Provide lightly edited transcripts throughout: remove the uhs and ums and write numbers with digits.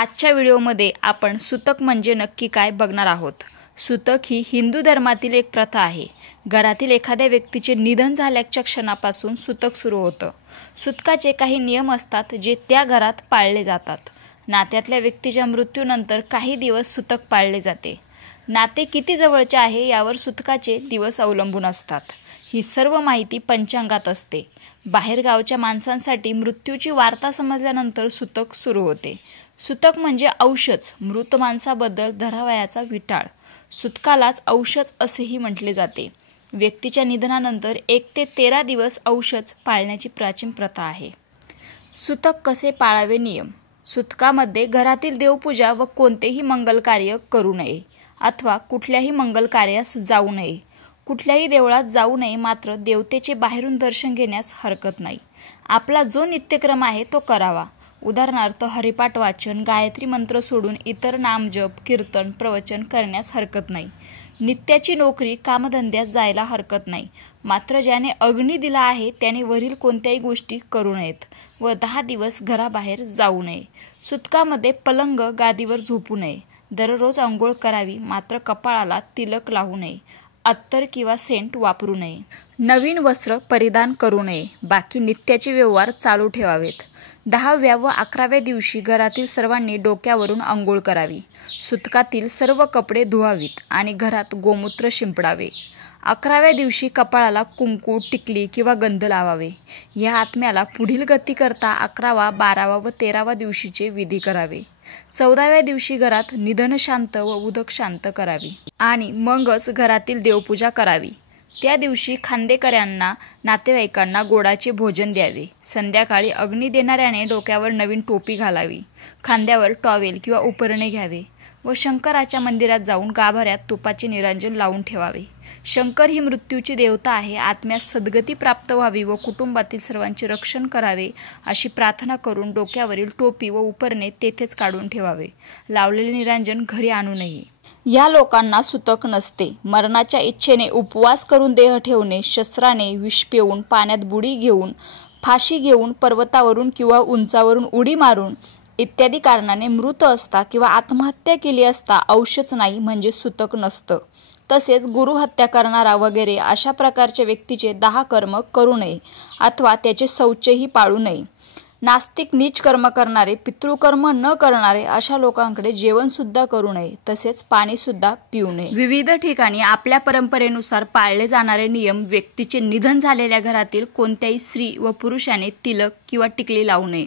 आजच्या व्हिडिओमध्ये आपण सुतक म्हणजे नक्की काय बघणार आहोत। सुतक ही हिंदू धर्मातील एक प्रथा आहे। घरातील एखाद्या व्यक्तीचे निधन झाल्याच्या क्षणापासून सुतक सुरू होतं। सुतकाचे काही नियम असतात जे त्या घरात पाळले जातात। नात्यातल्या व्यक्तीच्या मृत्यूनंतर काही दिवस सुतक पाळले जाते। नाते किती जवळचे आहे यावर सुतकाचे दिवस अवलंबून असतात। ही सर्व माहिती पंचांगात असते। बाहेरगावच्या माणसांसाठी मृत्यूची वार्ता समजल्यानंतर सुतक सुरू होते। सुतक म्हणजे औषध, मृत माणसाबद्दल धरावयाचा विटाळ। सुतकालाच औषध असेही म्हटले जाते। व्यक्तीच्या निधनानंतर 1 ते 13 दिवस औषध पाळण्याची प्राचीन प्रथा आहे। सुतक कसे पाळावे नियम। सुतकामध्ये घरातील देवपूजा व कोणतेही मंगल कार्य करू नये अथवा कुठल्याही मंगल कार्यास जाऊ नये। कुठल्याही देवळात जाऊ नये, मात्र देवतेचे बाहेरून दर्शन घेण्यास हरकत नाही। आपला जो नित्यक्रम आहे तो करावा। उदाहरणार्थ हरिपाठ वाचन, गायत्री मंत्र सोडून इतर नामजप, कीर्तन, प्रवचन करण्यास हरकत नाही। नित्याची नोकरी, कामधंद्यास जायला हरकत नाही, मात्र ज्याने अग्नी दिला आहे त्याने वरील कोणत्याही गोष्टी करू नयेत व 10 दिवस घराबाहेर जाऊ नये। सुतकामध्ये पलंग, गादीवर झोपू नये। दररोज अंघोळ करावी, मात्र कपाळाला तिलक लावू नये। अत्तर किंवा सेंट वापरू नये। नवीन वस्त्र परिधान करू नये। बाकी नित्याचे व्यवहार चालू ठेवावेत। 10व्या व 11व्या दिवशी घरातील सर्वांनी डोक्यावरून अंघोळ करावी। सुतकातील सर्व कपडे धुवावीत आणि घरात गोमूत्र शिंपडावे। 11व्या दिवशी कपाळाला कुंकू, टिकली किंवा गंध लावावे। या आत्म्याला पुढील गती करता 11वा, 12वा व 13वा दिवशीचे विधी करावे। 14व्या दिवशी घरात निधन शांत व उदक शांत करावी आणि मगच घरातील देवपूजा करावी। त्या दिवशी खांदेकऱ्यांना, नातेवाईकांना गोडाचे भोजन द्यावे। संध्याकाळी अग्नी देणाऱ्याने डोक्यावर नवीन टोपी घालावी, खांद्यावर टॉवेल किंवा उपरणे घ्यावे व शंकराच्या मंदिरात जाऊन गाभाऱ्यात तुपाचे निरांजन लावून ठेवावे। शंकर ही मृत्यूची देवता आहे। आत्म्यास सद्गती प्राप्त व्हावी व कुटुंबातील सर्वांचे रक्षण करावे अशी प्रार्थना करून डोक्यावरील टोपी व उपरणे तेथेच काढून ठेवावे। लावलेले निरांजन घरी आणू नये। या लोकांना सुतक नसते। मरणाच्या इच्छेने उपवास करून देह ठेवणे, शस्त्राने विष पिऊन, पाण्यात बुडी घेऊन, फाशी घेऊन, पर्वतावरून किंवा उंचावरून उडी मारून इत्यादी कारणाने मृत असता किंवा आत्महत्या केली असता औषध नाही म्हणजे सुतक नसतं। तसेच गुरुहत्या करणारा वगैरे अशा प्रकारच्या व्यक्तीचे 10 कर्म करू नये अथवा त्याचे शौचही पाळू नये। नास्तिक, नीच कर्म करणारे, पितृकर्म न करणारे अशा लोकांकडे जेवण सुद्धा करू नये, तसेच पाणी सुद्धा पिऊ नये। विविध ठिकाणी आपल्या परंपरेनुसार पाळले जाणारे नियम। व्यक्तीचे निधन झालेल्या घरातील कोणत्याही स्त्री व पुरुषाने तिलक किंवा टिकली लावू नये।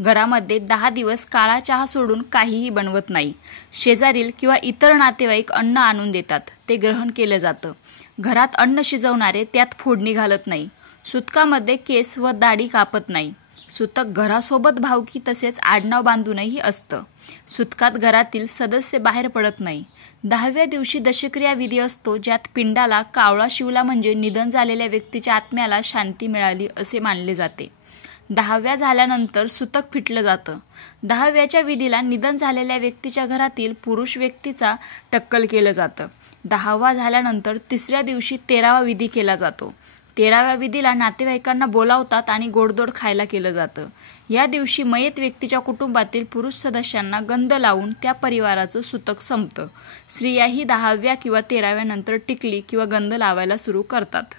घरामध्ये 10 दिवस काळा चहा सोडून काहीही बनवत नाही। शेजारील किंवा इतर नातेवाईक अन्न आणून देतात, ते ग्रहण केलं जातं। घरात अन्न शिजवणारे त्यात फोडणी घालत नाही। सुतकामध्ये केस व दाढी कापत नाही। सुतक घरासोबत भावकी तसेच आडनाव बांधूनही असतं। सुतकात घरातील सदस्य बाहेर पडत नाही। 10व्या दिवशी दशक्रिया विधी असतो, ज्यात पिंडाला कावळा शिवला म्हणजे निधन झालेल्या व्यक्तीच्या आत्म्याला शांती मिळाली असे मानले जाते। 10व्या झाल्यानंतर सुतक फिटलं जातं। 10व्याच्या विधीला निधन झालेल्या व्यक्तीच्या घरातील पुरुष व्यक्तीचा टक्कल केलं जातं। 10वा झाल्यानंतर 3ऱ्या दिवशी 13वा विधी केला जातो। 13व्या विधीला नातेवाईकांना बोलावतात आणि गोडधोड खायला केलं जातं। या दिवशी मयत व्यक्तीच्या कुटुंबातील पुरुष सदस्यांना गंध लावून त्या परिवाराचं सुतक संपतं। स्त्रियाही 10व्या किंवा 13व्या नंतर टिकली किंवा गंध लावायला सुरू करतात।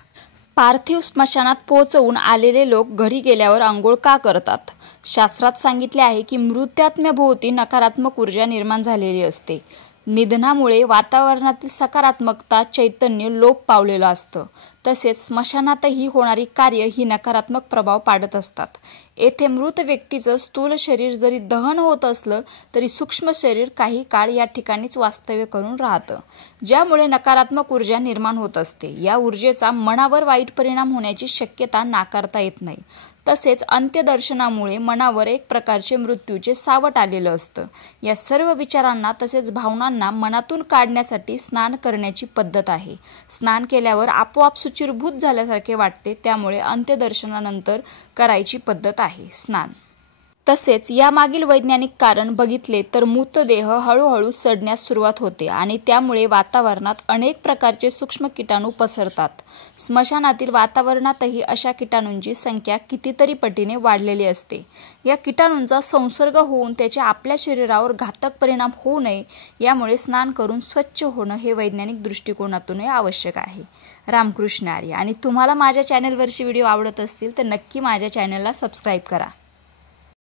पार्थिव स्मशानात पोहोचवून आलेले लोक घरी गेल्यावर अंघोळ का करतात? शास्त्रात सांगितले आहे की मृत्यात्म्याभोवती नकारात्मक ऊर्जा निर्माण झालेली असते। निधनामुळे वातावरणातील सकारात्मकता, चैतन्य लोप पावलेलं असतं। तसेच स्मशानातही होणारी कार्य ही नकारात्मक प्रभाव पाडत असतात। येथे मृत व्यक्तीचं स्थूल शरीर जरी दहन होत असलं तरी सूक्ष्म शरीर काही काळ या ठिकाणीच वास्तव्य करून राहतं, ज्यामुळे नकारात्मक ऊर्जा निर्माण होत असते। या ऊर्जेचा मनावर वाईट परिणाम होण्याची शक्यता नाकारता येत नाही। तसेच अंत्यदर्शनामुळे मनावर एक प्रकारचे मृत्यूचे सावट आलेलं असतं। या सर्व विचारांना तसेच भावनांना मनातून काढण्यासाठी स्नान करण्याची पद्धत आहे। स्नान केल्यावर आपोआप शुचिर्भूत झाल्यासारखे वाटते, त्यामुळे अंत्यदर्शनानंतर करायची पद्धत आहे स्नान। तसेच यामागील वैज्ञानिक कारण बघितले तर मृतदेह हळूहळू सडण्यास सुरुवात होते आणि त्यामुळे वातावरणात अनेक प्रकारचे सूक्ष्म कीटाणू पसरतात। स्मशानातील वातावरणातही अशा कीटाणूंची संख्या कितीतरी पटीने वाढलेली असते। या कीटाणूंचा संसर्ग होऊन त्याचे आपल्या शरीरावर घातक परिणाम होऊ नये यामुळे स्नान करून स्वच्छ होणं हे वैज्ञानिक दृष्टिकोनातूनही आवश्यक आहे। रामकृष्ण हरी। आणि तुम्हाला माझ्या चॅनलवरचे व्हिडिओ आवडत असतील तर नक्की माझ्या चॅनलला सबस्क्राईब करा।